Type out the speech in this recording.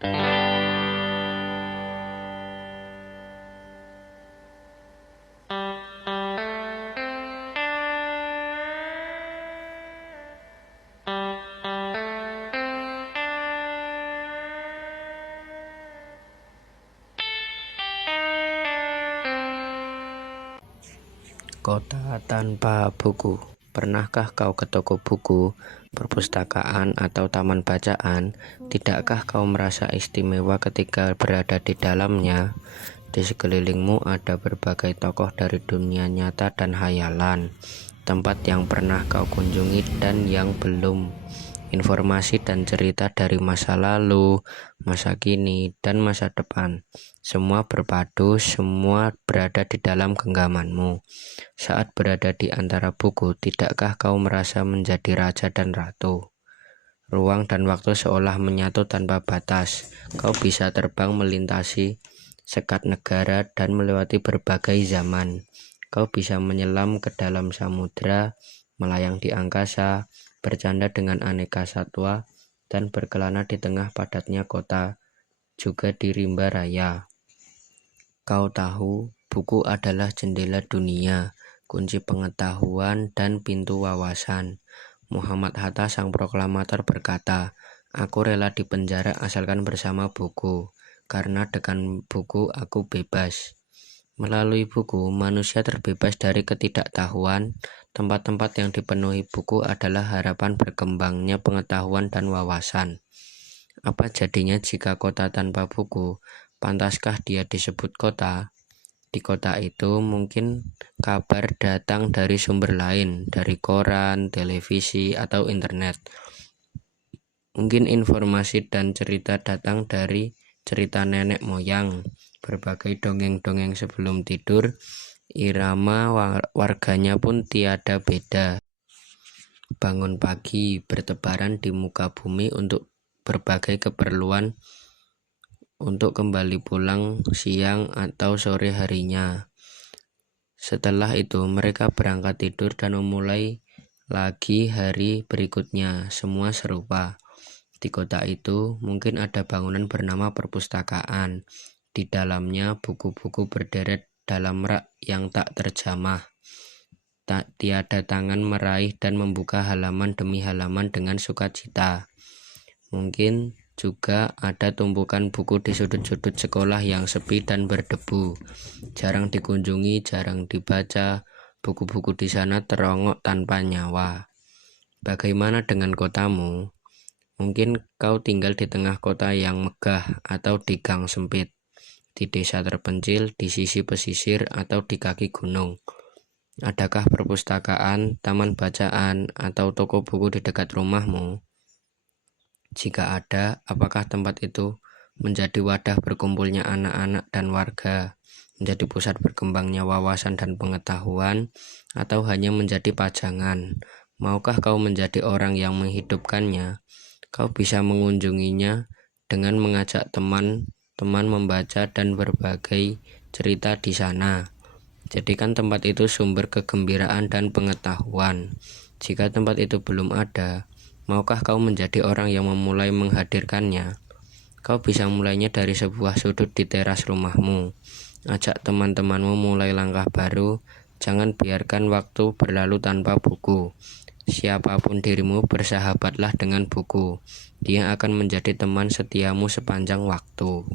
Kota tanpa buku. Pernahkah kau ke toko buku, perpustakaan, atau taman bacaan? Tidakkah kau merasa istimewa ketika berada di dalamnya? Di sekelilingmu ada berbagai tokoh dari dunia nyata dan hayalan, tempat yang pernah kau kunjungi dan yang belum. Informasi dan cerita dari masa lalu, masa kini, dan masa depan. Semua berpadu, semua berada di dalam genggamanmu. Saat berada di antara buku, tidakkah kau merasa menjadi raja dan ratu? Ruang dan waktu seolah menyatu tanpa batas. Kau bisa terbang melintasi sekat negara dan melewati berbagai zaman. Kau bisa menyelam ke dalam samudra, melayang di angkasa, bercanda dengan aneka satwa, dan berkelana di tengah padatnya kota, juga di rimba raya. Kau tahu, buku adalah jendela dunia, kunci pengetahuan, dan pintu wawasan. Muhammad Hatta, sang proklamator, berkata, "Aku rela dipenjara asalkan bersama buku, karena dengan buku aku bebas." Melalui buku, manusia terbebas dari ketidaktahuan. Tempat-tempat yang dipenuhi buku adalah harapan berkembangnya pengetahuan dan wawasan. Apa jadinya jika kota tanpa buku? Pantaskah dia disebut kota? Di kota itu mungkin kabar datang dari sumber lain, dari koran, televisi, atau internet. Mungkin informasi dan cerita datang dari cerita nenek moyang, berbagai dongeng-dongeng sebelum tidur. Irama warganya pun tiada beda. Bangun pagi, bertebaran di muka bumi untuk berbagai keperluan, untuk kembali pulang siang atau sore harinya. Setelah itu mereka berangkat tidur dan memulai lagi hari berikutnya. Semua serupa. Di kota itu mungkin ada bangunan bernama perpustakaan. Di dalamnya buku-buku berderet dalam rak yang tak terjamah. Tiada tangan meraih dan membuka halaman demi halaman dengan sukacita. Mungkin juga ada tumpukan buku di sudut-sudut sekolah yang sepi dan berdebu. Jarang dikunjungi, jarang dibaca. Buku-buku di sana terongok tanpa nyawa. Bagaimana dengan kotamu? Mungkin kau tinggal di tengah kota yang megah atau di gang sempit, di desa terpencil, di sisi pesisir, atau di kaki gunung. Adakah perpustakaan, taman bacaan, atau toko buku di dekat rumahmu? Jika ada, apakah tempat itu menjadi wadah berkumpulnya anak-anak dan warga, menjadi pusat berkembangnya wawasan dan pengetahuan, atau hanya menjadi pajangan? Maukah kau menjadi orang yang menghidupkannya? Kau bisa mengunjunginya dengan mengajak teman-teman membaca dan berbagai cerita di sana. Jadikan tempat itu sumber kegembiraan dan pengetahuan. Jika tempat itu belum ada, maukah kau menjadi orang yang memulai menghadirkannya? Kau bisa mulainya dari sebuah sudut di teras rumahmu. Ajak teman-temanmu mulai langkah baru. Jangan biarkan waktu berlalu tanpa buku. Siapapun dirimu, bersahabatlah dengan buku. Dia akan menjadi teman setiamu sepanjang waktu.